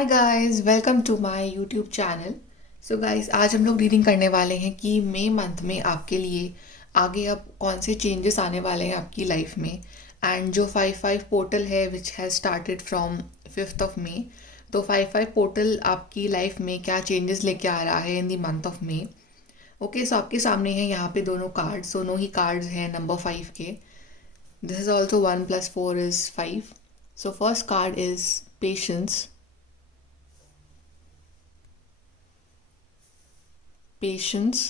Hi guys, welcome to my YouTube channel. So guys, आज हम लोग रीडिंग करने वाले हैं कि मई मंथ में आपके लिए आगे अब कौन से चेंजेस आने वाले हैं आपकी लाइफ में। एंड जो 5-5 पोर्टल है which has started from 5th of May, तो 5-5 पोर्टल आपकी लाइफ में क्या चेंजेस लेके आ रहा है in the month of May. Okay, so आपके सामने है यहाँ पे दोनों कार्ड्स, दोनों ही कार्ड्स हैं नंबर 5 के। This is also 1+4 is 5। So first card is patience. Patience.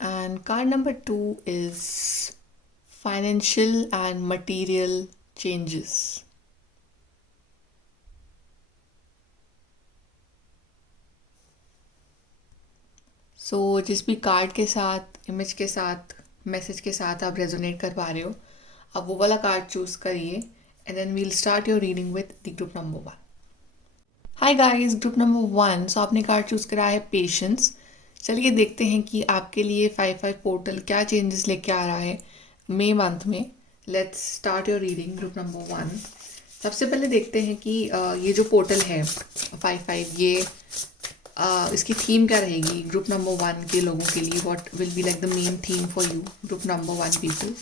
And card number 2 is financial and material changes. सो जिस भी कार्ड के साथ, इमेज के साथ, मैसेज के साथ आप रेजोनेट कर पा रहे हो, आप वो वाला कार्ड चूज करिए and then we'll start your reading with the group number 1। Hi guys, group number 1। So आपने कार्ड चूज करा है पेशेंस। चलिए देखते हैं कि आपके लिए 5-5 पोर्टल क्या चेंजेस लेके आ रहा है मई मंथ में। Let's start your reading group number 1। सबसे पहले देखते हैं कि ये जो पोर्टल है 5-5, ये इसकी थीम क्या रहेगी ग्रुप नंबर 1 के लोगों के लिए। What will be like the main theme for you group number 1 people.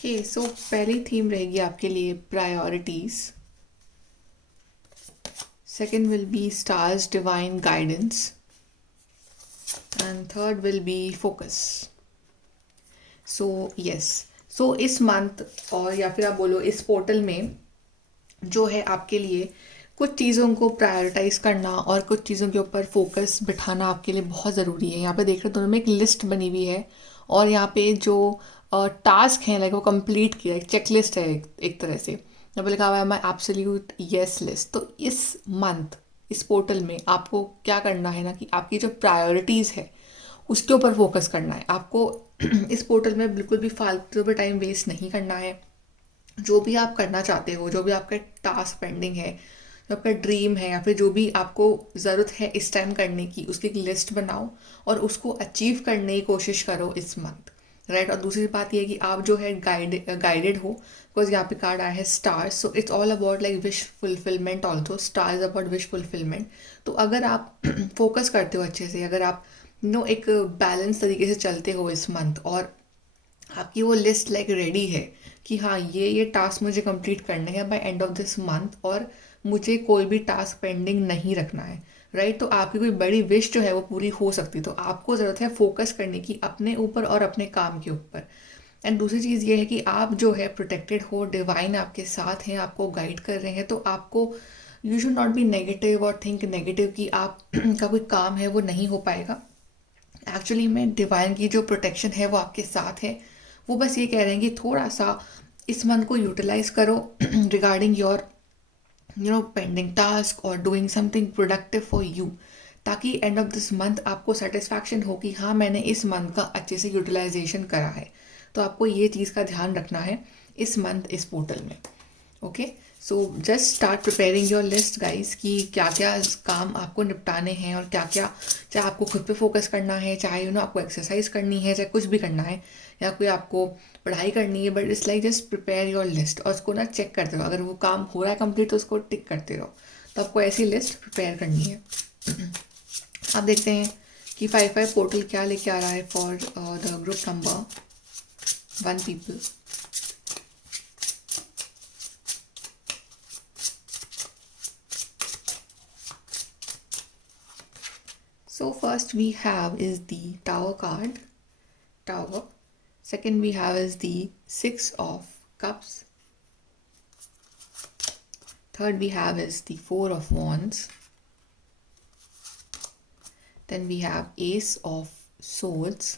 Okay, so पहली थीम रहेगी आपके लिए priorities. Second will be stars divine guidance and third will be focus. So yes, so इस month, और या फिर आप बोलो इस पोर्टल में जो है आपके लिए कुछ चीज़ों को प्रायोरिटाइज करना और कुछ चीज़ों के ऊपर फोकस बिठाना आपके लिए बहुत ज़रूरी है। यहाँ पे देख रहे हो दोनों में एक लिस्ट बनी हुई है और यहाँ पे जो टास्क हैं लाइक वो कंप्लीट किया, एक चेकलिस्ट है एक तरह से। यहाँ पे लिखा हुआ है माई एब्सोल्यूट यस लिस्ट। तो इस मंथ इस पोर्टल में आपको क्या करना है ना कि आपकी जो प्रायोरिटीज़ है उसके ऊपर फोकस करना है आपको। इस पोर्टल में बिल्कुल भी फालतू पे टाइम वेस्ट नहीं करना है। जो भी आप करना चाहते हो, जो भी आपका टास्क पेंडिंग है, जो आपका ड्रीम है या फिर जो भी आपको ज़रूरत है इस टाइम करने की, उसकी एक लिस्ट बनाओ और उसको अचीव करने की कोशिश करो इस मंथ, राइट। और दूसरी बात यह है कि आप जो है गाइडेड हो, बिकॉज यहाँ पे कार्ड आया है stars. So it's all about like wish fulfilment also. Star is about wish fulfilment. तो अगर आप फोकस करते हो अच्छे से, अगर आप एक बैलेंस तरीके से चलते हो इस मंथ और आपकी वो लिस्ट लाइक रेडी है कि हाँ ये टास्क मुझे कंप्लीट करने हैं by end of this month और मुझे कोई भी टास्क पेंडिंग नहीं रखना है, राइट। तो आपकी कोई बड़ी विश जो है वो पूरी हो सकती है। तो आपको ज़रूरत है फोकस करने की अपने ऊपर और अपने काम के ऊपर। एंड दूसरी चीज़ ये है कि आप जो है प्रोटेक्टेड हो, डिवाइन आपके साथ हैं, आपको गाइड कर रहे हैं। तो आपको you should not be negative और थिंक नेगेटिव कि आप का कोई काम है वो नहीं हो पाएगा। एक्चुअली में डिवाइन की जो प्रोटेक्शन है वो आपके साथ है। वो बस ये कह रहे हैं कि थोड़ा सा इस मंथ को यूटिलाइज करो रिगार्डिंग योर पेंडिंग टास्क और doing something productive for you, ताकि एंड ऑफ दिस मंथ आपको सेटिस्फैक्शन हो कि हाँ मैंने इस मंथ का अच्छे से यूटिलाइजेशन करा है। तो आपको ये चीज़ का ध्यान रखना है इस मंथ इस पोर्टल में। Okay, so just start preparing your list guys कि क्या क्या काम आपको निपटाने हैं और क्या क्या, चाहे आपको खुद पे फोकस करना है, चाहे आपको एक्सरसाइज करनी है, चाहे कुछ भी करना है, या कोई आपको पढ़ाई करनी है। But it's like just prepare your list और उसको ना चेक करते रहो। अगर वो काम हो रहा है कंप्लीट तो उसको टिक करते रहो। तो आपको ऐसी लिस्ट प्रिपेयर करनी है। आप देखते हैं कि 5-5 पोर्टल क्या लेके आ रहा है for the group number 1 people. So first we have is the Tower card, Tower. Second we have is the 6 of Cups. Third we have is the 4 of Wands. Then we have Ace of Swords.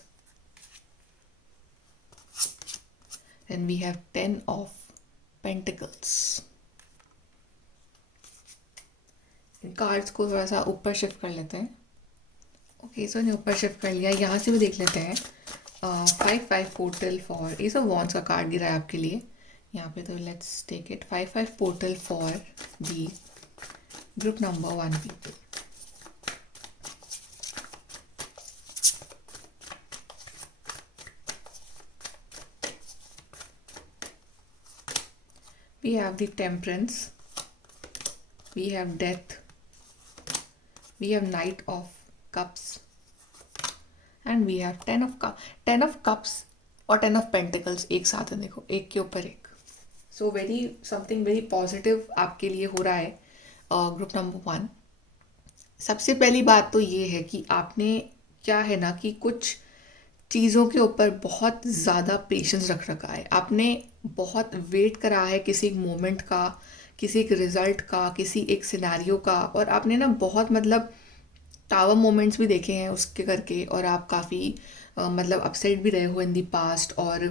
Then we have 10 of Pentacles. In cards को थोड़ा सा ऊपर shift कर लेते हैं। Okay, सो इन्हें ऊपर shift कर लिया। यहाँ से भी देख लेते हैं 5-5 पोर्टल फॉर, ये सब वॉन्ड्स का कार्ड गिरा है आपके लिए यहाँ पे। तो let's take it 5-5 portal for the group number 1 people. we have the Temperance, we have Death, we have Knight of Cups, and we have Ten of Cups और Ten of Pentacles एक साथ है, देखो एक के ऊपर एक. सो समथिंग वेरी पॉजिटिव आपके लिए हो रहा है ग्रुप नंबर 1. सबसे पहली बात तो ये है कि आपने क्या है ना कि कुछ चीज़ों के ऊपर बहुत ज़्यादा पेशेंस रख रखा है. आपने बहुत वेट करा है किसी एक मोमेंट का, किसी एक रिज़ल्ट का, किसी एक सिनेरियो का, और आपने ना बहुत मतलब टावर मोमेंट्स भी देखे हैं उसके करके, और आप काफ़ी मतलब अपसेट भी रहे हो इन दी पास्ट, और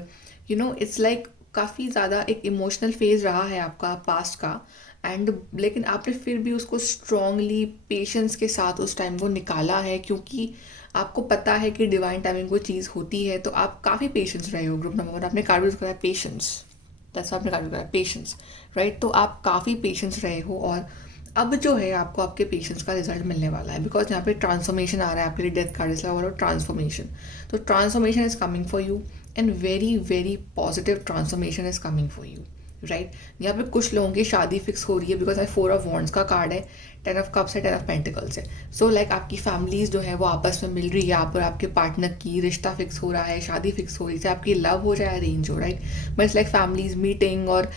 इट्स लाइक काफ़ी ज़्यादा एक इमोशनल फेज रहा है आपका पास्ट का. एंड लेकिन आपने फिर भी उसको स्ट्रांगली पेशेंस के साथ उस टाइम को निकाला है, क्योंकि आपको पता है कि डिवाइन टाइमिंग कोई चीज़ होती है. तो आप काफ़ी पेशेंस रहे हो ग्रुप नंबर 1. आपने कार्ड यूज़ करा पेशेंस, दैट्स आपने कार्ड यूज़ करा पेशेंस, राइट. तो आप काफ़ी पेशेंस रहे हो, और अब जो है आपको आपके पेशेंस का रिजल्ट मिलने वाला है, बिकॉज यहाँ पे ट्रांसफॉर्मेशन आ रहा है आपके लिए. डेथ कार्ड इसलिए बोलो ट्रांसफॉर्मेशन. तो transformation is coming for you, and very very positive transformation is coming for you, right. यहाँ पे कुछ लोगों की शादी फिक्स हो रही है, बिकॉज 4 ऑफ वॉन्ड्स का कार्ड है, 10 ऑफ कप्स है, 10 ऑफ पेंटिकल्स है. सो लाइक आपकी फैमिलीज जो है वो आपस में मिल रही है, आप और आपके पार्टनर की रिश्ता फिक्स हो रहा है, शादी फिक्स हो रही है, चाहे आपकी लव हो जाए अरेंज हो, right. But it's like families meeting, और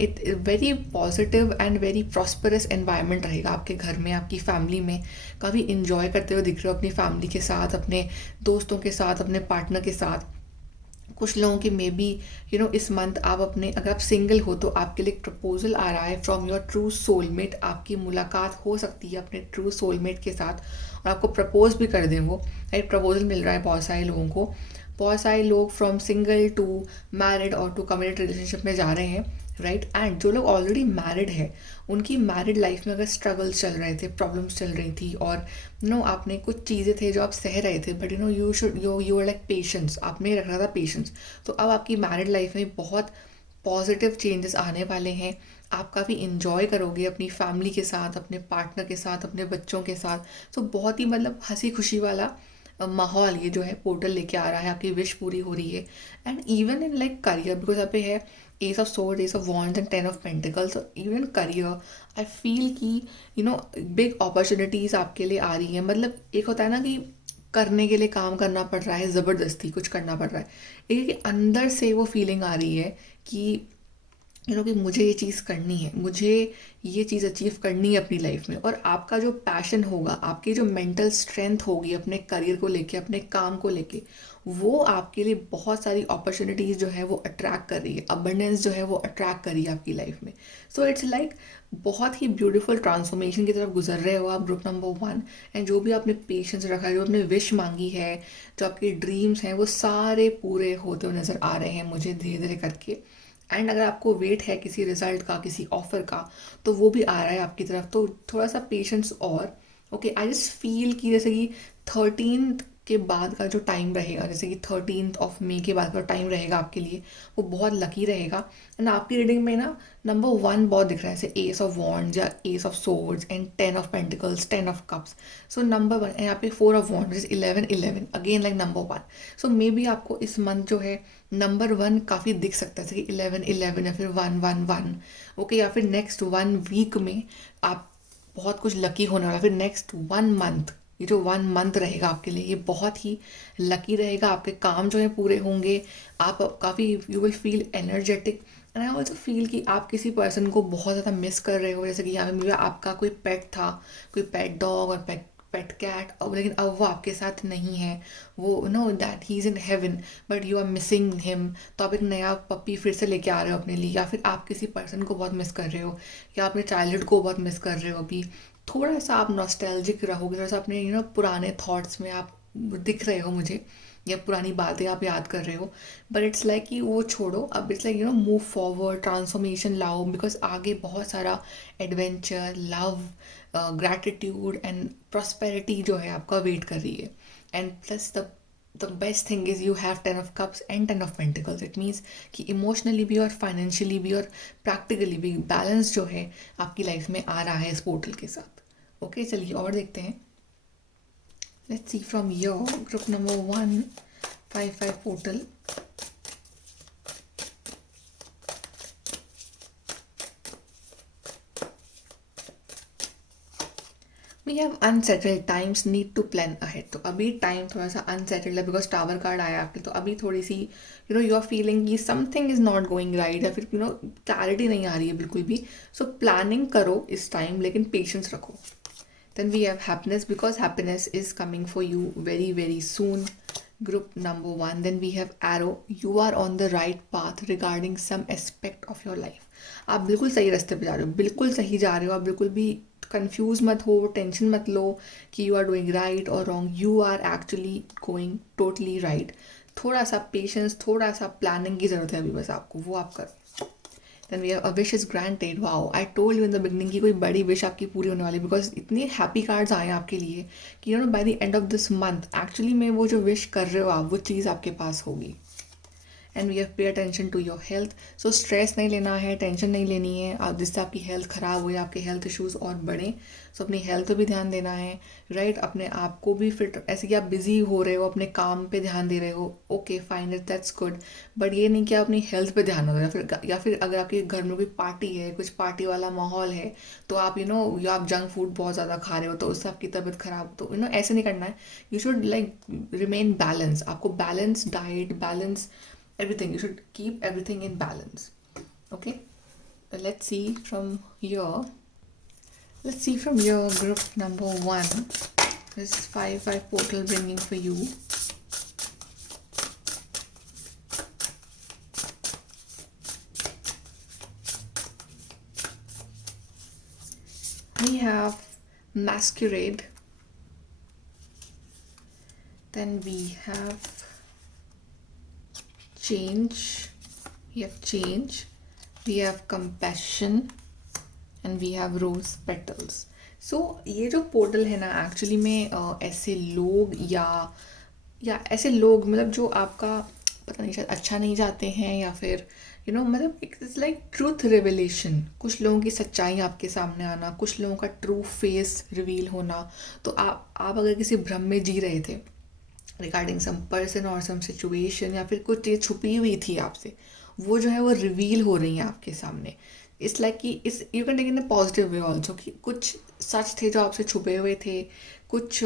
it very positive and very prosperous environment रहेगा आपके घर में, आपकी फैमिली में. काफ़ी इंजॉय करते हुए दिख रहे हो अपनी फैमिली के साथ, अपने दोस्तों के साथ, अपने पार्टनर के साथ. कुछ लोगों की मे बी इस मंथ आप अपने, अगर आप सिंगल हो तो आपके लिए एक प्रपोजल आ रहा है फ्रॉम योर ट्रू सोलमेट. आपकी मुलाकात हो सकती है अपने ट्रू सोलमेट के साथ, और आपको प्रपोज भी कर दें वो, राइट. प्रपोजल मिल रहा है बहुत सारे लोगों को. बहुत सारे लोग फ्रॉम सिंगल टू मैरिड और टू कमिटेड रिलेशनशिप में जा रहे हैं, राइट. एंड जो लोग ऑलरेडी मैरिड है, उनकी मैरिड लाइफ में अगर स्ट्रगल्स चल रहे थे, प्रॉब्लम्स चल रही थी, और आपने कुछ चीज़ें थे जो आप सह रहे थे, but you are like patience, आपने रखा था पेशेंस. तो अब आपकी मैरिड लाइफ में बहुत पॉजिटिव चेंजेस आने वाले हैं. आप काफ़ी इंजॉय करोगे अपनी फैमिली के साथ, अपने पार्टनर के साथ, अपने बच्चों के साथ. तो बहुत ही मतलब हंसी खुशी वाला माहौल ये जो है पोर्टल लेके आ रहा है. आपकी विश पूरी हो रही है. And even in like career, because यहाँ पे है S of sword, S of wands and 10 of pentacles. Even career I feel कि बिग अपॉर्चुनिटीज़ आपके लिए आ रही है. मतलब एक होता है ना कि करने के लिए काम करना पड़ रहा है, ज़बरदस्ती कुछ करना पड़ रहा है. एक कि अंदर से वो फीलिंग आ रही है कि कि मुझे ये चीज़ करनी है, मुझे ये चीज़ अचीव करनी है अपनी लाइफ में. और आपका जो पैशन होगा, आपकी जो मेंटल स्ट्रेंथ होगी अपने करियर को लेके, अपने काम को लेके, वो आपके लिए बहुत सारी अपॉर्चुनिटीज़ जो है वो अट्रैक्ट कर रही है, अबंडेंस जो है वो अट्रैक्ट कर रही है आपकी लाइफ में. सो इट्स लाइक बहुत ही ब्यूटीफुल ट्रांसफॉर्मेशन की तरफ गुजर रहे हो आप ग्रुप नंबर 1. एंड जो भी आपने पेशेंस रखा है, जो आपने विश मांगी है, जो आपके ड्रीम्स हैं, वो सारे पूरे होते हुए नज़र आ रहे हैं मुझे धीरे धीरे करके. एंड अगर आपको वेट है किसी रिजल्ट का, किसी ऑफर का, तो वो भी आ रहा है आपकी तरफ. तो थोड़ा सा पेशेंस. और ओके, आई जस्ट फील कि जैसे कि 13th के बाद का जो टाइम रहेगा, जैसे कि 13th ऑफ मे के बाद का टाइम रहेगा आपके लिए, वो बहुत लकी रहेगा. एंड आपकी रीडिंग में ना नंबर 1 बहुत दिख रहा है, जैसे एस ऑफ वॉन्ड्स या S of swords and 10 of pentacles, 10 of cups. So number 1 यहाँ पे 4 of wands, 11 again like number 1. So may be आपको इस मंथ जो है नंबर 1 काफ़ी दिख सकता है, जैसे कि 11 या फिर 1 ओके. या फिर नेक्स्ट 1 वीक में आप बहुत कुछ लकी होने वाला है. फिर नेक्स्ट 1 मंथ, ये जो 1 मंथ रहेगा आपके लिए, ये बहुत ही लकी रहेगा. आपके काम जो है पूरे होंगे, आप काफ़ी you will feel energetic. And I also feel कि आप किसी पर्सन को बहुत ज़्यादा मिस कर रहे हो. जैसे कि यहाँ पे मुझे आपका कोई पेट था, कोई पेट डॉग और पेट कैट, अब लेकिन अब वो आपके साथ नहीं है. वो that he is in heaven, but you are missing him. तो आप एक नया पपी फिर से लेके आ रहे हो अपने लिए, या फिर आप किसी पर्सन को बहुत मिस कर रहे हो, या अपने चाइल्डहुड को बहुत मिस कर रहे हो. अभी थोड़ा सा आप नॉस्टैल्जिक रहोगे, थोड़ा सा अपने पुराने थॉट्स में आप दिख रहे हो मुझे, या पुरानी बातें आप याद कर रहे हो. बट इट्स लाइक कि वो छोड़ो, अब it's like move forward, transformation लाओ, बिकॉज आगे बहुत सारा adventure, love, gratitude and prosperity जो है आपका वेट कर रही है. And plus the best thing is you have 10 of cups and 10 of pentacles. It means कि इमोशनली भी और फाइनेंशियली भी और प्रैक्टिकली भी बैलेंस जो है आपकी लाइफ में आ रहा है इस पोर्टल के साथ. ओके, चलिए और देखते हैं. Let's see from your group number 1 5 portal. We have unsettled times, need to plan ahead. तो अभी टाइम थोड़ा सा अनसेटल्ड है बिकॉज टावर कार्ड आया आपके, तो अभी थोड़ी सी यू आर फीलिंग कि something is not going right, या फिर क्लैरिटी नहीं आ रही है बिल्कुल भी। सो प्लानिंग करो इस टाइम, लेकिन पेशेंस रखो। Then we have happiness, because happiness is coming for you very, very soon. Group number one. Then we have arrow. You are on the right path regarding some aspect of your life. आप बिल्कुल सही रास्ते पे जा रहे हो, बिल्कुल सही जा रहे हो आप, बिल्कुल भी कंफ्यूज मत हो, टेंशन मत लो कि यू आर डूइंग राइट और wrong. You are actually going totally right. थोड़ा सा पेशेंस, थोड़ा सा प्लानिंग की ज़रूरत है अभी बस आपको, वो आप करो। Then we have a wish is granted. Wow, I told you in the beginning कि कोई बड़ी विश आपकी पूरी होने वाली, बिकॉज इतने हैप्पी कार्ड्स आए हैं आपके लिए कि by the end of this month actually में वो जो विश कर रहे हो आप, वो चीज़ आपके पास होगी। And we have pay attention to your health. So stress नहीं लेना है, टेंशन नहीं लेनी है आप, जिससे आपकी हेल्थ ख़राब हो या आपके हेल्थ इश्यूज़ और बढ़ें। सो अपनी हेल्थ पे भी ध्यान देना है, राइट। अपने आप को भी फिट, ऐसे कि आप बिजी हो रहे हो, अपने काम पे ध्यान दे रहे हो, okay fine it, that's good. But ये नहीं कि आप अपनी हेल्थ पे ध्यान दो, या फिर अगर आपके घर में कोई पार्टी है, कुछ पार्टी वाला माहौल है, तो आप या आप जंक फूड बहुत ज़्यादा खा रहे हो, तो उससे आपकी तबीयत खराब, तो ऐसे नहीं करना है। You should like remain balance. आपको balance diet, balance everything, you should keep everything in balance. Okay, let's see from here. Let's see from your group number one. This 5/5 portal bringing for you. We have masquerade. Then we have change. We have change. We have compassion. And we have rose petals. So ये जो portal है ना, actually में ऐसे लोग या ऐसे लोग, मतलब जो आपका पता नहीं शायद अच्छा नहीं चाहते हैं, या फिर मतलब इट्स लाइक ट्रूथ रिवेलेशन। कुछ लोगों की सच्चाई आपके सामने आना, कुछ लोगों का ट्रू फेस रिवील होना। तो आप अगर किसी भ्रम में जी रहे थे रिगार्डिंग सम पर्सन और सम सिचुएशन, या फिर कुछ चीज़ छुपी हुई थी आपसे, वो जो है वो रिवील हो रही है आपके सामने। इट्स लाइक कि इस you can take in a positive way also, कि कुछ सच थे जो आपसे छुपे हुए थे, कुछ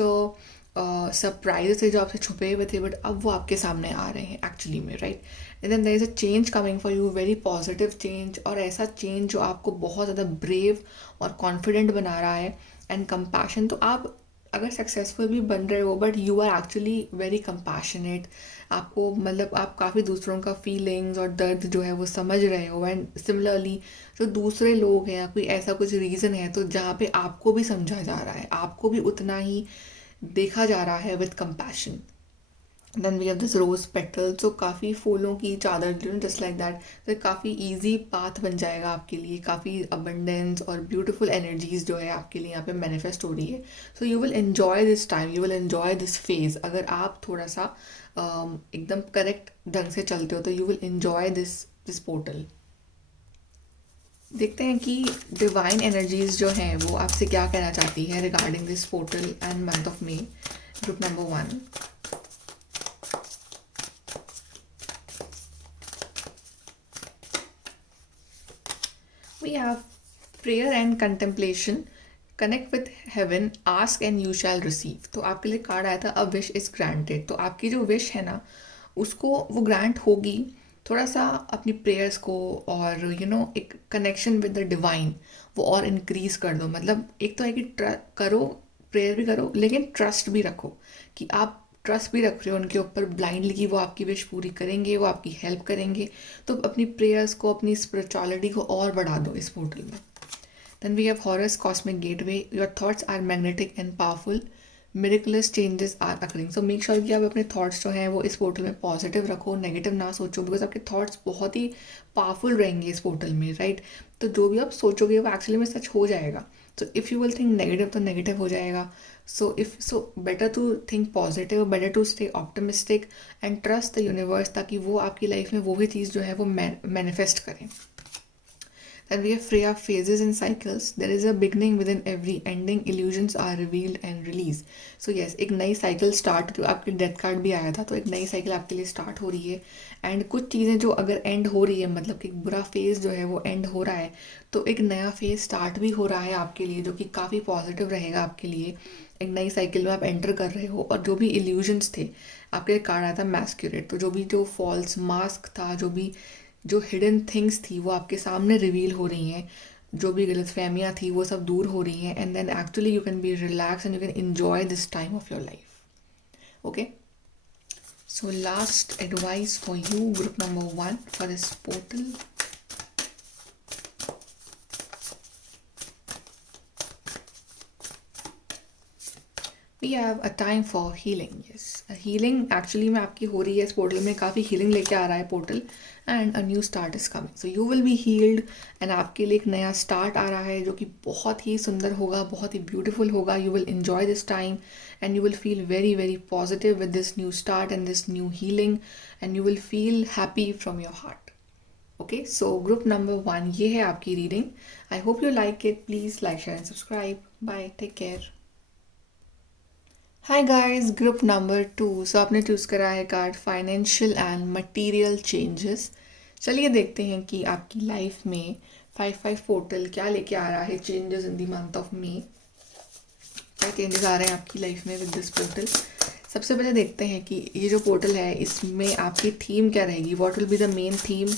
सरप्राइज थे जो आपसे छुपे हुए थे, बट अब वो आपके सामने आ रहे हैं एक्चुअली में, right. And then there is a change coming for you, very positive change, और ऐसा चेंज जो आपको बहुत ज़्यादा ब्रेव और कॉन्फिडेंट बना रहा है। एंड कंपैशन, तो आप अगर सक्सेसफुल भी बन रहे हो, but you are actually very compassionate. आपको मतलब आप काफ़ी दूसरों का फीलिंग्स और दर्द जो है वो समझ रहे हो। एंड सिमिलरली जो दूसरे लोग हैं, या कोई ऐसा कुछ रीज़न है तो जहाँ पे आपको भी समझा जा रहा है, आपको भी उतना ही देखा जा रहा है with compassion. Then we have this rose petal. तो काफ़ी फूलों की चादर, जस्ट लाइक दैट। तो काफ़ी ईजी पाथ बन जाएगा आपके लिए, काफ़ी अबंडेंस और ब्यूटीफुल एनर्जीज जो है आपके लिए यहाँ पे मैनिफेस्ट हो रही है। So you will enjoy this time, you will enjoy this phase. अगर आप थोड़ा सा एकदम करेक्ट ढंग से चलते हो, तो you will enjoy this portal. देखते हैं कि डिवाइन एनर्जीज जो हैं वो आपसे क्या कहना चाहती है regarding this portal and month of may. Group number one. We have prayer and contemplation. Connect with heaven, ask and you shall receive. तो आपके लिए कार्ड आया था अ विश इज ग्रांटेड। तो आपकी जो विश है ना, उसको वो ग्रांट होगी। थोड़ा सा अपनी प्रेयर्स को और एक कनेक्शन विद द डिवाइन वो और इंक्रीज कर दो। मतलब एक तो है कि करो, प्रेयर भी करो, लेकिन ट्रस्ट भी रखो कि आप ट्रस्ट भी रख रहे हो उनके ऊपर ब्लाइंडली कि वो आपकी विश पूरी करेंगे, वो आपकी हेल्प करेंगे। तो अपनी प्रेयर्स को, अपनी स्पिरिचुअलिटी को और बढ़ा दो इस पोर्टल में। Then we have Horus cosmic gateway. Your thoughts are magnetic and powerful, miraculous changes are occurring. So make sure कि आप अपने थॉट्स जो हैं वो इस पोर्टल में पॉजिटिव रखो, नेगेटिव ना सोचो, बिकॉज आपके थॉट्स बहुत ही पावरफुल रहेंगे इस पोर्टल में, राइट। तो जो भी आप सोचोगे वो एक्चुअली में सच हो जाएगा। So if you will think negative तो नेगेटिव हो जाएगा। So better to think positive, better to stay optimistic and trust the universe, ताकि वो आपकी लाइफ में वो भी चीज़ जो है वो मैनिफेस्ट करें। Then we have Freya, phases and cycles. There is a beginning within every ending. Illusions are revealed and released. So yes, एक नई साइकिल स्टार्ट, जो आपके डेथ कार्ड भी आया था, तो एक नई साइकिल आपके लिए स्टार्ट हो रही है. एंड कुछ चीज़ें जो अगर एंड हो रही है, मतलब कि एक बुरा फेज़ जो है वो एंड हो रहा है, तो एक नया फेज़ स्टार्ट भी हो रहा है आपके लिए, जो कि काफ़ी पॉजिटिव रहेगा आपके लिए. एक नई साइकिल में आप एंटर कर रहे हो. और जो भी इल्यूजन्स थे, आपके कार्ड आया था मैस्क्यूरेट, तो जो भी जो फॉल्स मास्क था, जो हिडन थिंग्स थी, वो आपके सामने रिवील हो रही हैं. जो भी गलतफहमियाँ थी वो सब दूर हो रही हैं. And then actually you can be relax and you can enjoy this time of your life. Okay, so last advice for you, group number 1 for this portal. We have a time for healing. Yes, healing actually में आपकी हो रही है इस portal में. काफ़ी healing लेके आ रहा है portal. And a new start is coming, so you will be healed. And आपके लिए एक नया स्टार्ट आ रहा है, जो कि बहुत ही सुंदर होगा, बहुत ही ब्यूटीफुल होगा. You will enjoy this time and you will feel very very positive with this new start and this new healing. And you will feel happy from your heart. Okay, so group number 1 ये है आपकी reading. I hope you like it. Please like, share and subscribe. Bye, take care. Hi guys, group number 2. So आपने choose करा है card financial and material changes. चलिए देखते हैं कि आपकी लाइफ में 5-5 पोर्टल क्या लेके आ रहा है changes in the month of मे. क्या चेंजेस आ रहे हैं आपकी लाइफ में विद दिस पोर्टल. सबसे पहले देखते हैं कि ये जो पोर्टल है इसमें आपकी थीम क्या रहेगी. What will be the main theme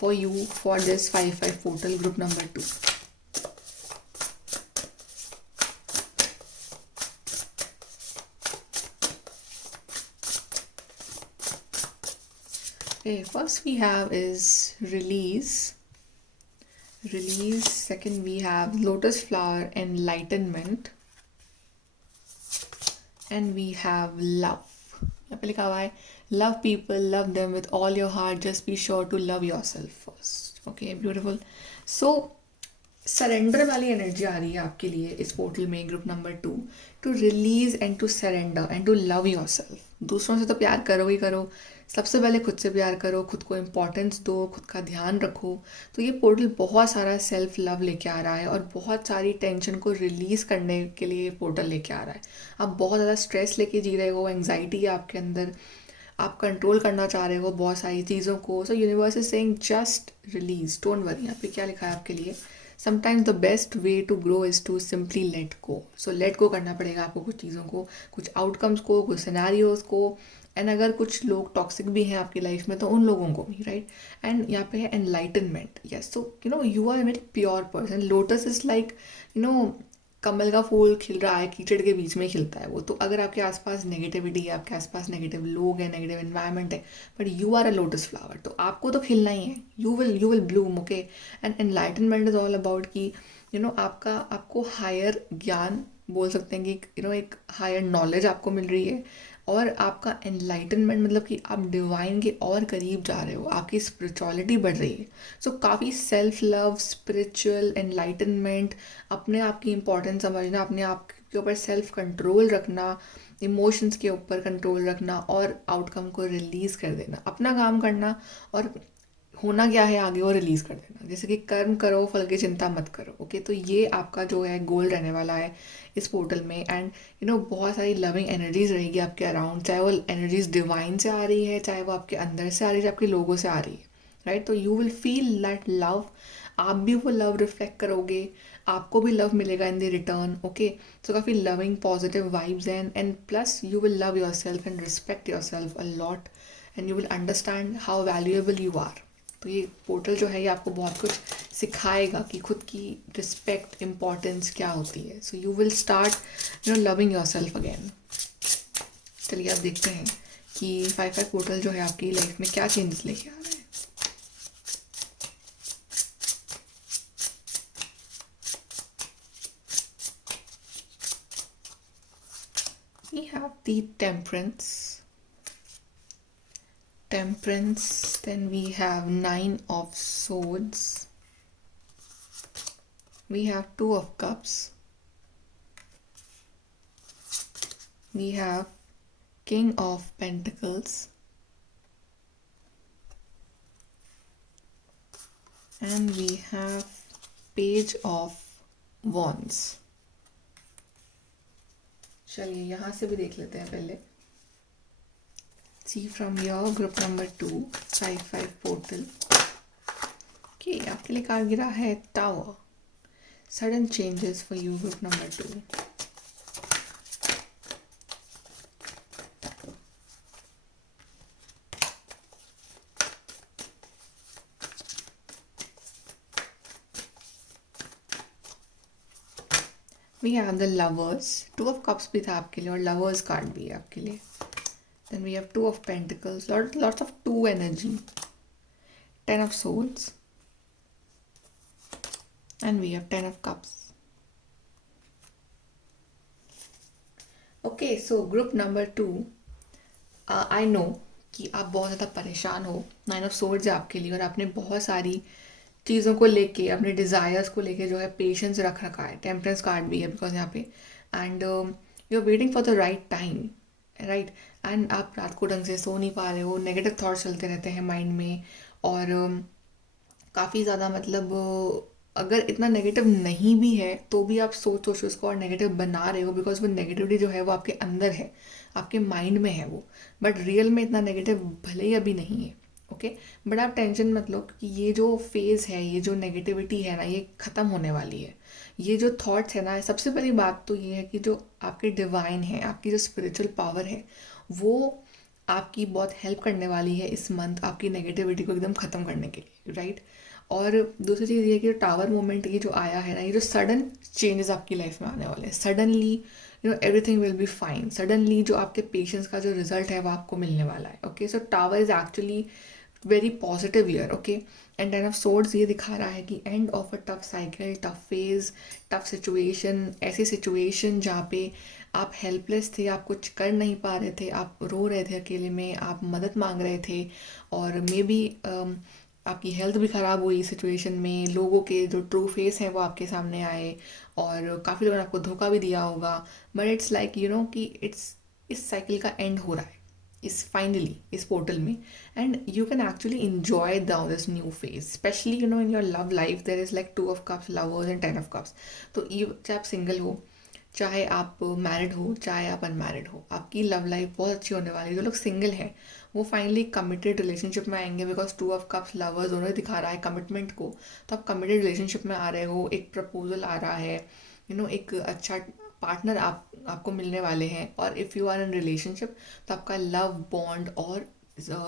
for you for this 5-5 portal group number 2. Okay, first we have is release. Second we have lotus flower, enlightenment. And we have love. यहाँ पे लिखा हुआ है love people, love them with all your heart, just be sure to love yourself first. Okay, beautiful. So surrender वाली energy आ रही है आपके लिए इस पोर्टल में group number 2. To release and to surrender and to love yourself. दूसरों से तो प्यार करो ही करो, सबसे पहले खुद से प्यार करो, खुद को इम्पोर्टेंस दो, खुद का ध्यान रखो. तो ये पोर्टल बहुत सारा सेल्फ लव लेके आ रहा है और बहुत सारी टेंशन को रिलीज़ करने के लिए ये पोर्टल लेके आ रहा है. आप बहुत ज़्यादा स्ट्रेस लेके जी रहे हो, एंग्जाइटी है आपके अंदर, आप कंट्रोल करना चाह रहे हो बहुत सारी चीज़ों को. So universe is saying just release, don't worry. यहाँ पे क्या लिखा है आपके लिए, sometimes the best way to grow is to simply let go. So let go करना पड़ेगा आपको कुछ चीज़ों को, कुछ आउटकम्स को, कुछ सिनेरियोज को. एंड अगर कुछ लोग टॉक्सिक भी हैं आपकी लाइफ में तो उन लोगों को भी, राइट. एंड यहाँ पे है enlightenment. Yes, so you know you are very pure person. Lotus is like you know कमल का फूल खिल रहा है, कीचड़ के बीच में खिलता है वो. तो अगर आपके आसपास नेगेटिविटी है, आपके आसपास नेगेटिव लोग हैं, नेगेटिव एनवायरनमेंट है, but you are a lotus flower, तो आपको तो खिलना ही है. You will bloom. Okay. And enlightenment is all about कि यू नो आपको हायर ज्ञान बोल सकते हैं कि यू नो एक हायर नॉलेज आपको मिल रही है. और आपका एनलाइटनमेंट मतलब कि आप डिवाइन के और करीब जा रहे हो, आपकी स्पिरिचुअलिटी बढ़ रही है. सो काफ़ी सेल्फ लव, स्पिरिचुअल एनलाइटनमेंट, अपने आप की इम्पोर्टेंस समझना, अपने आप के ऊपर सेल्फ कंट्रोल रखना, इमोशंस के ऊपर कंट्रोल रखना और आउटकम को रिलीज़ कर देना, अपना काम करना और होना क्या है आगे वो रिलीज़ कर देना. जैसे कि कर्म करो, फल की चिंता मत करो. ओके, तो ये आपका जो है गोल रहने वाला है इस पोर्टल में. एंड यू नो बहुत सारी लविंग एनर्जीज रहेगी आपके अराउंड, चाहे वो एनर्जीज डिवाइन से आ रही है, चाहे वो आपके अंदर से आ रही है, आपके लोगों से आ रही है, राइट. तो you will feel that love. आप भी वो लव रिफ्लेक्ट करोगे, आपको भी लव मिलेगा in the return. Okay, so काफ़ी loving positive vibes and plus you will love yourself and respect yourself a lot. And you will understand how valuable you are. तो ये portal जो है ये आपको बहुत कुछ सिखाएगा कि खुद की रिस्पेक्ट, इम्पॉर्टेंस क्या होती है. So you will start you know loving your self again. चलिए आप देखते हैं कि 5-5 पोर्टल जो है आपकी लाइफ में क्या चेंजेस लेके आ रहा है. We have the temperance, then we have 9 of swords, we have 2 of cups, we have king of pentacles, and we have page of wands. चलिए यहाँ से भी देख लेते हैं पहले। See from your group number 2 5-5 portal. Okay, आपके लिए कार्ड गिरा है tower. Sudden changes for you group number 2। We have the lovers, 2 of cups भी था आपके लिए और lovers कार्ड भी है आपके लिए। Then we have 2 of pentacles, lots of 2 energy, 10 of swords, and we have 10 of cups. Okay, so group number 2, I know कि आप बहुत ज़्यादा परेशान हो। 9 of swords है आपके लिए और आपने बहुत सारी चीज़ों को लेके, अपने डिज़ायर्स को लेके जो है पेशेंस रख रखा है। टेम्परेंस कार्ड भी है बिकॉज यहाँ पे, and you are waiting for the right time, right. And आप रात को ढंग से सो नहीं पा रहे हो, नेगेटिव थॉट्स चलते रहते हैं माइंड में, और काफ़ी ज़्यादा मतलब अगर इतना नेगेटिव नहीं भी है तो भी आप सोच सोच उसको और नेगेटिव बना रहे हो, बिकॉज वो नेगेटिविटी जो है वो आपके अंदर है, आपके माइंड में है वो, बट रियल में इतना नेगेटिव भले ही अभी नहीं है। ओके, बट आप टेंशन मत लो कि ये जो फेज़ है, ये जो नेगेटिविटी है ना, ये ख़त्म होने वाली है। ये जो थॉट्स है ना, सबसे पहली बात तो ये है कि जो आपके डिवाइन है, आपकी जो स्पिरिचुअल पावर है, वो आपकी बहुत हेल्प करने वाली है इस मंथ आपकी नेगेटिविटी को एकदम ख़त्म करने के लिए, राइट। और दूसरी चीज़ ये कि टावर मोमेंट ये जो आया है ना, ये जो सडन चेंजेस आपकी लाइफ में आने वाले हैं, suddenly everything will be fine, suddenly जो आपके पेशेंस का जो रिजल्ट है वो आपको मिलने वाला है। Okay, so tower is actually very positive year. Okay, and 10 of swords ये दिखा रहा है कि end of a tough cycle, tough phase, tough situation, ऐसी सिचुएशन जहाँ पे आप हेल्पलेस थे, आप कुछ कर नहीं पा रहे थे, आप रो रहे थे अकेले में, आप मदद मांग रहे थे, और मे बी आपकी हेल्थ भी ख़राब हुई सिचुएशन में, लोगों के जो ट्रू फेस हैं वो आपके सामने आए, और काफ़ी लोगों ने आपको धोखा भी दिया होगा, बट इट्स लाइक कि इस साइकिल का एंड हो रहा है इस फाइनली इस पोर्टल में, and you can actually enjoy this new phase, especially in your love life there is like 2 of cups lovers and 10 of cups. तो चाहे आप सिंगल हो, चाहे आप मैरिड हो, चाहे आप अनमैरिड हो, आपकी लव लाइफ बहुत अच्छी होने वाली है। जो लोग सिंगल हैं वो फाइनली कमिटेड रिलेशनशिप में आएंगे, बिकॉज 2 ऑफ कप्स लवर्स दोनों दिखा रहा है कमिटमेंट को। तो आप कमिटेड रिलेशनशिप में आ रहे हो, एक प्रपोजल आ रहा है, एक अच्छा पार्टनर आपको मिलने वाले हैं, और if you are in relationship तो आपका लव बॉन्ड और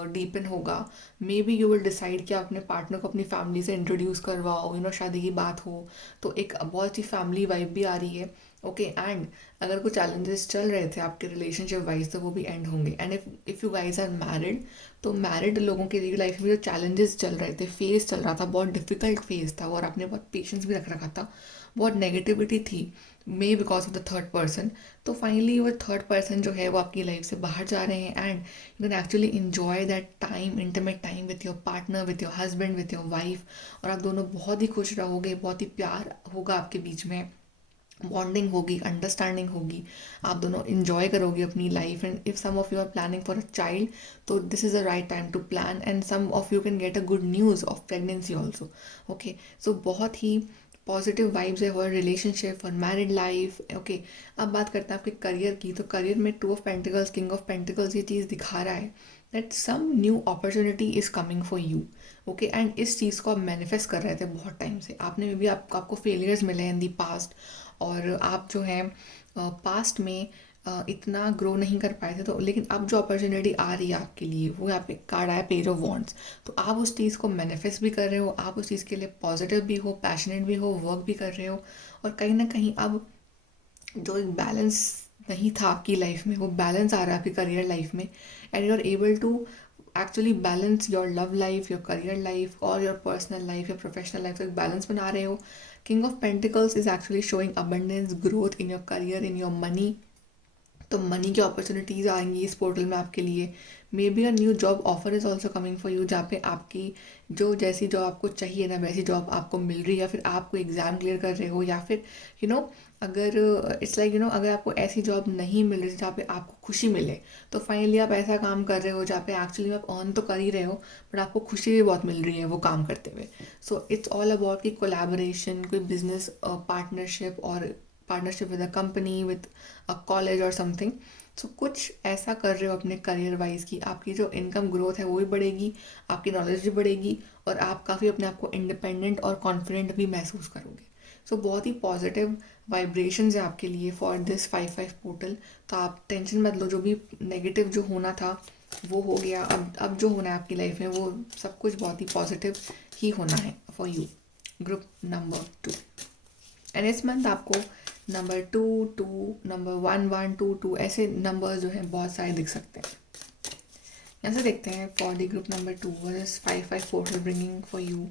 डीपन होगा। Maybe you will decide कि आप अपने पार्टनर को अपनी फैमिली से इंट्रोड्यूस करवाओ, शादी की बात हो तो एक बहुत अच्छी फैमिली वाइब भी आ रही है। ओके, एंड अगर कुछ चैलेंजेस चल रहे थे आपके रिलेशनशिप वाइज तो वो भी एंड होंगे। And if you guys are married, तो मैरिड लोगों के रियल लाइफ में जो चैलेंजेस चल रहे थे, फेज चल रहा था, बहुत डिफिकल्ट फेज था, और आपने बहुत पेशेंस भी रख रखा था, बहुत नेगेटिविटी थी, may because of the third person, तो फाइनली वो थर्ड पर्सन जो है वो आपकी लाइफ से बाहर जा रहे हैं, and you can actually enjoy that time, intimate time with your partner, with your husband, with your wife, और आप दोनों बहुत ही खुश रहोगे, बहुत ही प्यार होगा आपके बीच में, बॉन्डिंग होगी, अंडरस्टैंडिंग होगी, आप दोनों इन्जॉय करोगे अपनी life. And if some of you are planning for a child, तो this is the right time to plan, and some of you can get a good news of pregnancy also. Okay, so बहुत ही positive vibes है for relationship, for married life. Okay, अब बात करते हैं आपके career की। तो करियर में 2 of pentacles, king of pentacles ये चीज़ दिखा रहा है that some new opportunity is coming for you. Okay, and इस चीज़ को आप मैनिफेस्ट कर रहे थे बहुत टाइम से, आपने मे बी आपको फेलियर्स मिले इन दी पास्ट, और आप जो है पास्ट में इतना ग्रो नहीं कर पाए थे, तो लेकिन अब जो अपॉर्चुनिटी आ रही है आपके लिए, वो यहाँ पे कार्ड आया पेज ऑफ वॉन्ड्स। तो आप उस चीज़ को मैनिफेस्ट भी कर रहे हो, आप उस चीज़ के लिए पॉजिटिव भी हो, पैशनेट भी हो, वर्क भी कर रहे हो, और कहीं ना कहीं अब जो एक बैलेंस नहीं था आपकी लाइफ में, वो बैलेंस आ रहा है आपकी करियर लाइफ में, and you are able to actually balance your love life, your career life, और your personal life, your professional life, एक बैलेंस बना रहे हो। King of pentacles is actually showing abundance, growth in your career, in your money. तो money की opportunities आएंगी इस portal में आपके लिए। May be a new job offer is also coming for you, जहाँ पे आपकी जो जैसी जॉब आपको चाहिए ना वैसी जॉब आपको मिल रही है, या फिर आप कोई एग्ज़ाम क्लियर कर रहे हो, या फिर यू नो अगर इट्स लाइक अगर आपको ऐसी जॉब नहीं मिल रही जहाँ पे आपको खुशी मिले, तो फाइनली आप ऐसा काम कर रहे हो जहाँ पे एक्चुअली में आप अर्न तो कर ही रहे हो बट आपको खुशी भी बहुत मिल रही है वो काम करते हुए। सो इट्स ऑल अबाउट कि कोलैबोरेशन, कोई बिजनेस पार्टनरशिप, और partnership with a company, with a college और समथिंग। सो कुछ ऐसा कर रहे हो अपने करियर वाइज की आपकी जो इनकम ग्रोथ है वो भी बढ़ेगी, आपकी नॉलेज भी बढ़ेगी, और आप काफ़ी अपने आप को इंडिपेंडेंट और कॉन्फिडेंट भी महसूस करोगे। सो बहुत ही पॉजिटिव वाइब्रेशंस है आपके लिए फॉर दिस 5/5 पोर्टल। तो आप टेंशन मत लो, जो भी नेगेटिव जो होना था वो हो गया। अब जो होना है आपकी लाइफ में वो सब कुछ बहुत ही पॉजिटिव ही होना है for you. Group number 2, and इस मंथ आपको नंबर 2 2, नंबर 1 1 2 2 ऐसे नंबर्स जो हैं बहुत सारे दिख सकते हैं। यहाँ से देखते हैं for the group number 2 what is 5/5 portal bringing for you.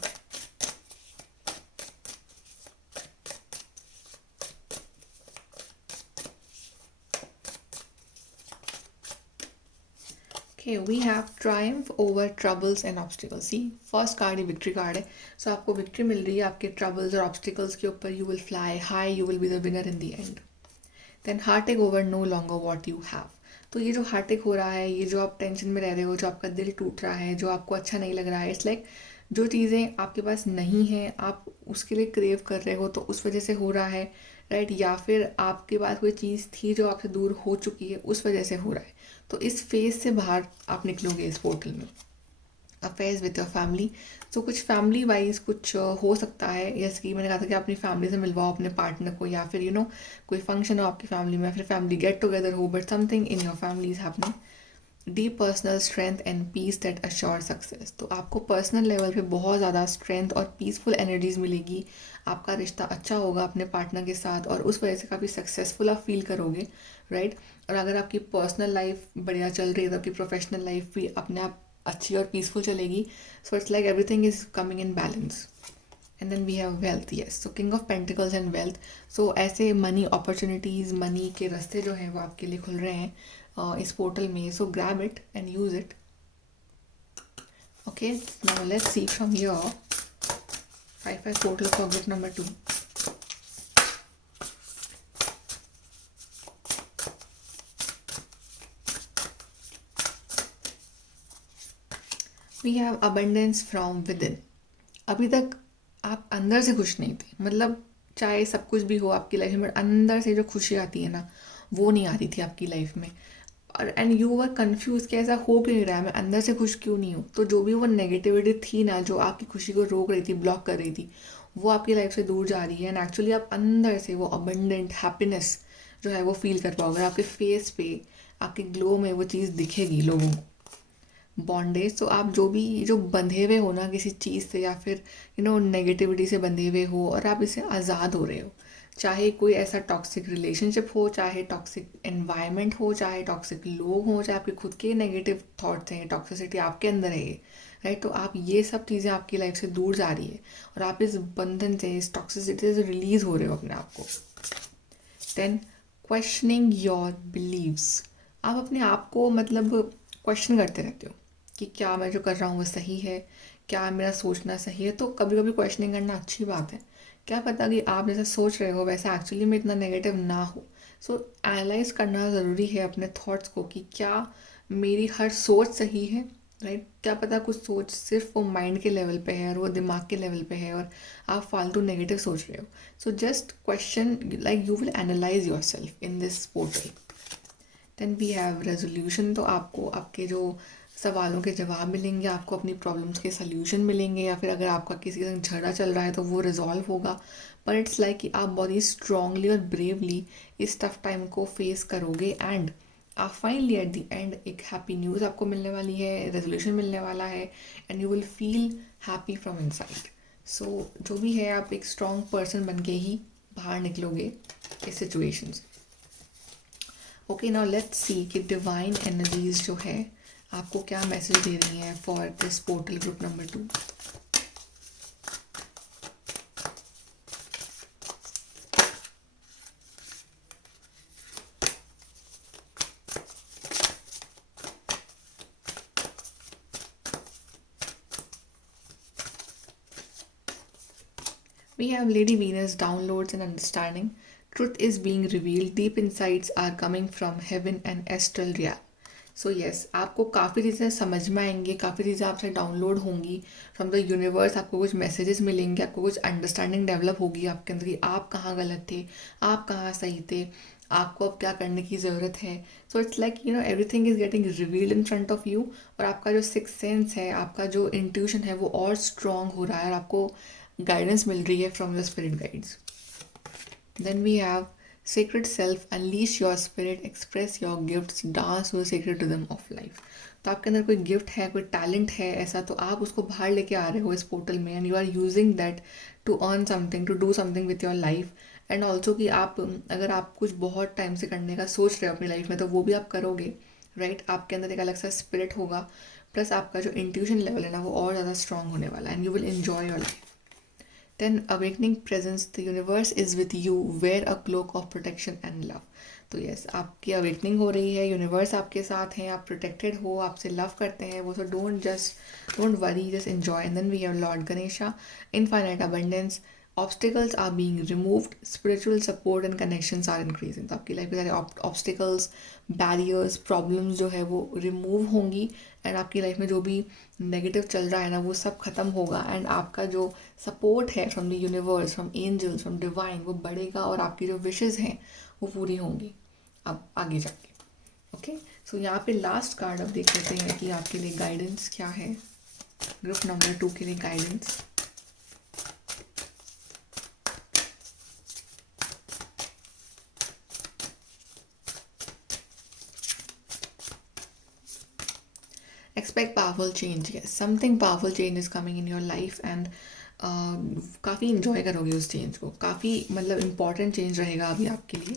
Okay, we have triumph over troubles and obstacles. See, first card he victory card है. So आपको victory मिल रही है आपके troubles और obstacles के ऊपर. You will fly high, you will be the winner in the end. Then heartache over no longer what you have. तो ये जो heartache हो रहा है, ये जो आप टेंशन में रह रहे हो, जो आपका दिल टूट रहा है, जो आपको अच्छा नहीं लग रहा है, इट्स लाइक जो चीज़ें आपके पास नहीं हैं आप उसके लिए क्रेव कर रहे हो तो उस वजह से हो रहा है, राइट? या फिर आपके पास कोई चीज़ थी जो आपसे दूर हो चुकी है उस वजह से हो रहा है। तो इस फेज से बाहर आप निकलोगे इस पोर्टल में। अफेयर्स विद योर फैमिली, तो कुछ फैमिली वाइज कुछ हो सकता है, जैसे कि मैंने कहा था कि अपनी फैमिली से मिलवाओ अपने पार्टनर को, या फिर कोई फंक्शन हो आपकी फैमिली में, फिर फैमिली गेट टुगेदर हो, but something in your family is happening. Deep personal strength and peace that assure success, तो आपको पर्सनल लेवल पे बहुत ज़्यादा स्ट्रेंथ और पीसफुल एनर्जीज मिलेगी। आपका रिश्ता अच्छा होगा अपने पार्टनर के साथ और उस वजह से काफ़ी सक्सेसफुल आप फील करोगे, राइट? और अगर आपकी पर्सनल लाइफ बढ़िया चल रही है तो आपकी प्रोफेशनल लाइफ भी अपने आप अच्छी और पीसफुल चलेगी। So it's like everything is coming in balance. And then we have wealth, yes, so king of pentacles and wealth. So ऐसे मनी अपॉर्चुनिटीज़, मनी के रास्ते जो हैं वो आपके लिए खुल रहे हैं इस पोर्टल में। So grab it and use it. Okay, now let's see from your 5/5 portal for group number 2. We have abundance from within. अभी तक आप अंदर से खुश नहीं थे, मतलब चाहे सब कुछ भी हो आपकी लाइफ में, अंदर से जो खुशी आती है ना वो नहीं आ रही थी आपकी लाइफ में। और एंड यू वर कन्फ्यूज कि ऐसा हो क्यों नहीं रहा है, मैं अंदर से खुश क्यों नहीं हूँ। तो जो भी वो नेगेटिविटी थी ना जो आपकी खुशी को रोक रही थी, ब्लॉक कर रही थी, वो आपकी लाइफ से दूर जा रही है। एंड एक्चुअली आप अंदर से वो अबंडेंट हैप्पीनेस जो है वो फील कर पाओगे। आपके फेस पे, आपके ग्लो में वो चीज़ दिखेगी लोगों को। बॉन्डेज, तो आप जो बंधे हुए हो ना किसी चीज़ से, या फिर नेगेटिविटी से बंधे हुए हो और आप इससे आज़ाद हो रहे हो। चाहे कोई ऐसा टॉक्सिक रिलेशनशिप हो, चाहे टॉक्सिक एनवायरनमेंट हो, चाहे टॉक्सिक लोग हो, चाहे आपके खुद के नेगेटिव थॉट्स हैं, टॉक्सिसिटी आपके अंदर है ये, राइट? तो आप ये सब चीज़ें आपकी लाइफ से दूर जा रही है और आप इस बंधन से, इस टॉक्सिसिटी से रिलीज हो रहे हो अपने आप को। देन क्वेश्चनिंग योर बिलीव्स, आप अपने आप को मतलब क्वेश्चन करते रहते हो कि क्या मैं जो कर रहा हूँ वो सही है, क्या मेरा सोचना सही है। तो कभी कभी क्वेश्चनिंग करना अच्छी बात है। क्या पता कि आप जैसा सोच रहे हो वैसा एक्चुअली में इतना नेगेटिव ना हो। सो एनालाइज करना ज़रूरी है अपने थॉट्स को कि क्या मेरी हर सोच सही है, राइट? क्या पता कुछ सोच सिर्फ वो माइंड के लेवल पे है और वो दिमाग के लेवल पे है और आप फालतू नेगेटिव सोच रहे हो। So just question, like you will analyze yourself in this portal. Then we have resolution, तो आपको आपके जो सवालों के जवाब मिलेंगे, आपको अपनी प्रॉब्लम्स के सल्यूशन मिलेंगे, या फिर अगर आपका किसी के संग झगड़ा चल रहा है तो वो रिजॉल्व होगा। पर इट्स लाइक कि आप बहुत ही स्ट्रांगली और ब्रेवली इस टफ टाइम को फेस करोगे एंड आप फाइनली एट द एंड एक हैप्पी न्यूज़ आपको मिलने वाली है, रेजोल्यूशन मिलने वाला है and you will feel happy from inside. So जो भी है आप एक स्ट्रॉन्ग पर्सन बन के ही बाहर निकलोगे इस सिचुएशन से। ओके, नाउ लेट्स सी कि डिवाइन एनर्जीज जो है आपको क्या मैसेज दे रही हैं for this portal group number 2। We have Lady Venus, downloads and understanding. Truth is being revealed. Deep insights are coming from heaven and astral realm. So yes, आपको काफ़ी चीज़ें समझ में आएंगी, काफ़ी चीज़ें आपसे डाउनलोड होंगी फ्रॉम द यूनिवर्स. आपको कुछ मैसेजेस मिलेंगे, आपको कुछ अंडरस्टैंडिंग डेवलप होगी आपके अंदर कि आप कहाँ गलत थे, आप कहाँ सही थे, आपको अब क्या करने की ज़रूरत है. सो it's like you know everything is getting revealed in front of you. और आपका जो सिक्स सेंस है, आपका जो इंट्यूशन है वो और स्ट्रॉन्ग हो रहा है और आपको गाइडेंस मिल रही है from your spirit guides. Then we have sacred self, unleash your spirit, express your gifts, dance to the sacred rhythm of life. तो आपके अंदर कोई गिफ्ट है, कोई टैलेंट है ऐसा, तो आप उसको बाहर लेके आ रहे हो इस पोर्टल में and you are using that to earn something, to do something with your life. And also कि आप अगर आप कुछ बहुत टाइम से करने का सोच रहे हो अपनी लाइफ में तो वो भी आप करोगे, राइट. आपके अंदर एक अलग सा स्पिरिट होगा, प्लस आपका जो इंट्यूशन लेवल है ना वो और ज़्यादा स्ट्रॉन्ग होने वाला है and you will enjoy your life. Then awakening presence, the universe is with you, wear a cloak of protection and love. तो यस, आपकी अवेकनिंग हो रही है, यूनिवर्स आपके साथ हैं, आप प्रोटेक्टेड हो, आपसे लव करते हैं वो. So don't worry, just enjoy. And then we have lord Ganesha, infinite abundance. Obstacles are being removed, spiritual support and connections are increasing. तो आपकी लाइफ में सारे ऑब्स्टिकल्स, बैरियर्स, प्रॉब्लम्स जो है वो रिमूव होंगी एंड आपकी लाइफ में जो भी नेगेटिव चल रहा है ना वो सब खत्म होगा. एंड आपका जो सपोर्ट है from the universe, from angels, from divine, वो बढ़ेगा और आपकी जो विशेज़ हैं वो पूरी होंगी अब आगे जाके. ओके, सो यहाँ पे लास्ट कार्ड अब देख लेते हैं कि आपके लिए गाइडेंस क्या है. ग्रुप नंबर 2 के लिए guidance. Expect powerful change. Yes, something powerful change is coming in your life and काफ़ी इंजॉय करोगे उस चेंज को. काफ़ी मतलब इंपॉर्टेंट चेंज रहेगा अभी आपके लिए.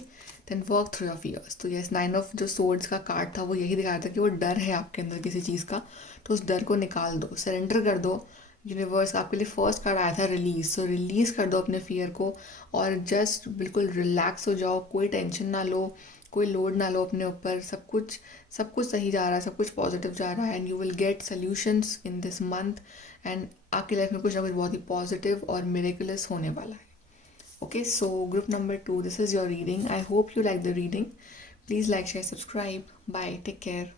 Then work through your fears. तो यस, 9 ऑफ जो सोर्ड्स का कार्ड था वो यही दिखा रहा था कि वो डर है आपके अंदर किसी चीज़ का, तो उस डर को निकाल दो, सरेंडर कर दो. यूनिवर्स आपके लिए फर्स्ट कार्ड आया था रिलीज. सो रिलीज़ कर दो अपने फियर को और जस्ट बिल्कुल रिलैक्स हो जाओ. कोई टेंशन ना लो, कोई लोड ना लो अपने ऊपर. सब कुछ सही जा रहा है, सब कुछ पॉजिटिव जा रहा है and you will get solutions in this month. And आपकी लाइफ में कुछ ना कुछ बहुत ही पॉजिटिव और मिरेकुलस होने वाला है. Okay, so group number 2, this is your reading. I hope you like the reading. Please like, share, subscribe. Bye, take care.